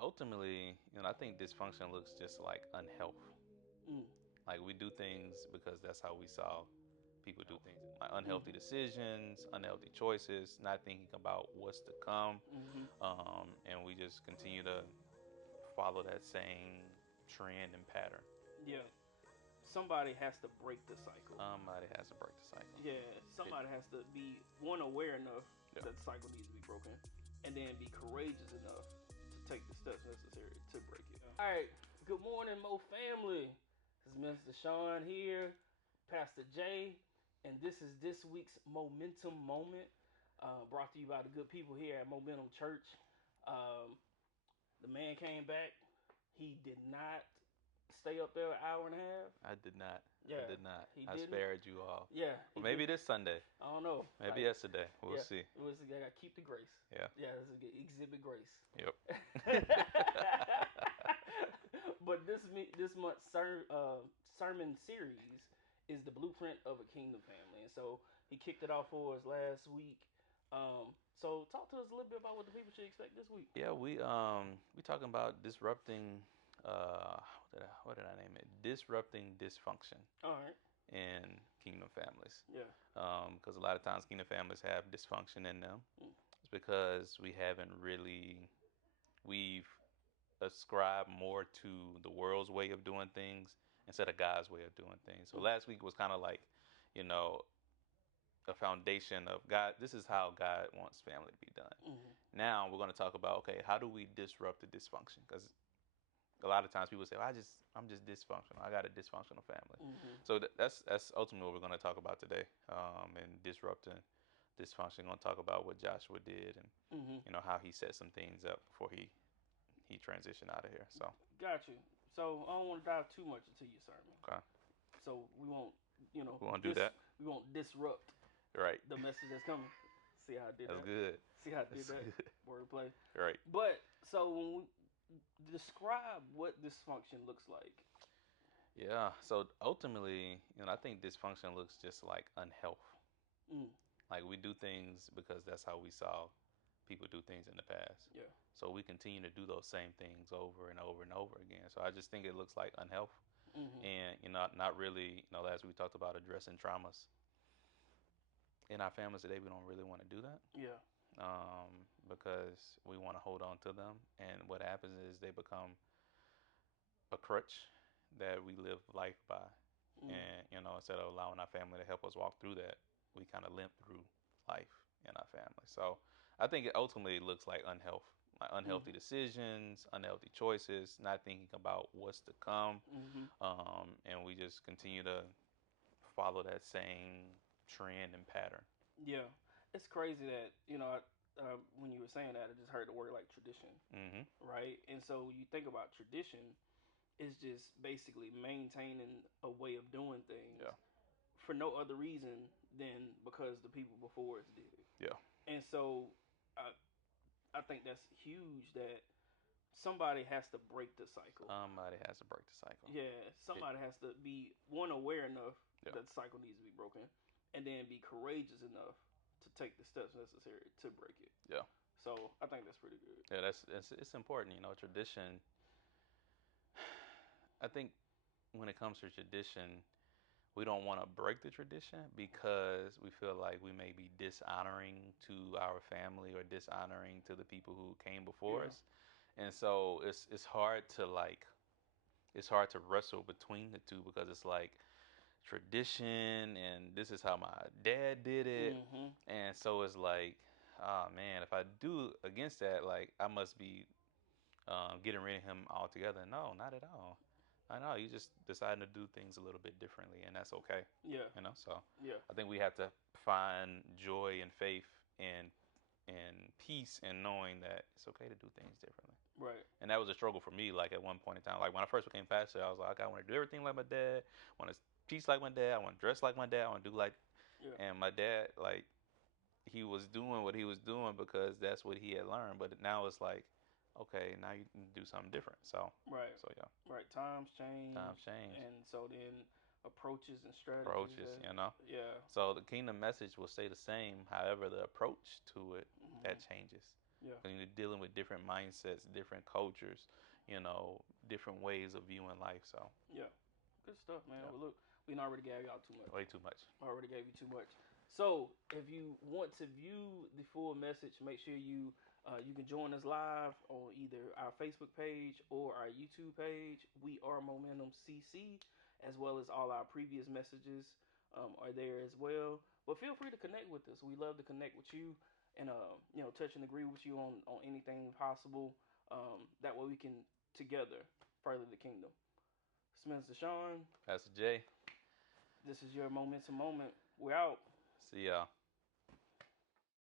ultimately, I think dysfunction looks just like unhealth. Mm. Like we do things because that's how we saw people do things. Like unhealthy Mm-hmm. decisions, unhealthy choices, not thinking about what's to come, Mm-hmm. and we just continue to follow that same trend and pattern. Yeah. Somebody has to break the cycle. Somebody has to break the cycle. Yeah. It, Somebody has to be one aware enough yeah. that the cycle needs to be broken, and then be courageous enough to take the steps necessary to break it. All right. Good morning, Mo family. This is Mr. Sean here, Pastor Jay, and this is this week's Momentum Moment, brought to you by the good people here at Momentum Church. Um, the man came back. He did not stay up there an hour and a half. I did not. I Yeah, did not. he I didn't. spared you all. Yeah, Well, he maybe didn't. this Sunday. I don't know. Maybe Like, yesterday. We'll yeah, see. it was. I got to keep the grace. Yeah. Yeah, this is exhibit grace. Yep. But this month's sermon series is the blueprint of a kingdom family, and so he kicked it off for us last week. So talk to us a little bit about what the people should expect this week. Yeah, we talking about disrupting what did I name it? Disrupting dysfunction All right. in kingdom families. Yeah. Because a lot of times kingdom families have dysfunction in them. Mm. It's because we've ascribed more to the world's way of doing things instead of God's way of doing things. So Mm. last week was kind of like, you know, a foundation of God. This is how God wants family to be done. Mm. Now we're going to talk about, okay, how do we disrupt the dysfunction? Because a lot of times people say, well, I'm just dysfunctional. I got a dysfunctional family. Mm. So that's ultimately what we're going to talk about today. And disrupting dysfunction. We're going to talk about what Joshua did and Mm. how he set some things up before he transitioned out of here. So Got you. So I don't want to dive too much into your sermon. okay, So we won't, we won't do that. we won't disrupt Right. the message that's coming. See how I did That's that? good. See how I did That's that? good. Wordplay. Right. But so when we describe what dysfunction looks like. Yeah. So ultimately, I think dysfunction looks just like unhealth. Mm. Like we do things because that's how we saw people do things in the past. Yeah. So we continue to do those same things over and over and over again. So I just think it looks like unhealth. Mm-hmm. And not really, as we talked about addressing traumas in our families today, we don't really want to do that, Yeah. because we want to hold on to them. And what happens is they become a crutch that we live life by. Mm. And instead of allowing our family to help us walk through that, we kind of limp through life in our family. So I think it ultimately looks like unhealthy Mm. decisions, unhealthy choices, not thinking about what's to come, Mm-hmm. and we just continue to follow that same trend and pattern. Yeah. It's crazy that when you were saying that, I just heard the word like tradition, Hmm. right? And so you think about tradition is just basically maintaining a way of doing things Yeah. for no other reason than because the people before us did it. Yeah. And so I I think that's huge that somebody has to break the cycle. Somebody has to break the cycle. Yeah, It, somebody has to be one aware enough yeah. that the cycle needs to be broken, and then be courageous enough to take the steps necessary to break it. Yeah. So I think that's pretty good. Yeah. It's important. Tradition. I think when it comes to tradition, we don't want to break the tradition because we feel like we may be dishonoring to our family or dishonoring to the people who came before Yeah. us. And so it's hard to wrestle between the two because it's like tradition and this is how my dad did it. Mm-hmm. And so it's like, oh man, if I do against that, like I must be getting rid of him altogether. No, not at all. I know you just deciding to do things a little bit differently, and that's okay. Yeah. So Yeah. I think we have to find joy and faith and peace in knowing that it's okay to do things differently. Right. And that was a struggle for me. Like at one point in time, like when I first became pastor, I was like, I want to do everything like my dad. I want to teach like my dad. I want to dress like my dad. I want to do like. Yeah. And my dad, like, he was doing what he was doing because that's what he had learned. But now it's like, okay, now you can do something different. So, Right. so yeah, Right. Times change, times change, and so then approaches and strategies. approaches. Yeah. So the kingdom message will stay the same. However, the approach to it that Mm-hmm. changes. Yeah. When you're dealing with different mindsets, different cultures, different ways of viewing life. So, Yeah. Good stuff, man. yeah, Well, look, we done already gave y'all too much. way too much. Already gave you too much. So if you want to view the full message, make sure you can join us live on either our Facebook page or our YouTube page. We are Momentum CC, as well as all our previous messages are there as well. But feel free to connect with us. We love to connect with you and touch and agree with you on anything possible. That way we can together further the kingdom. It's Mr. Sean. Pastor Jay, This is your Momentum Moment. We're out. see y'all.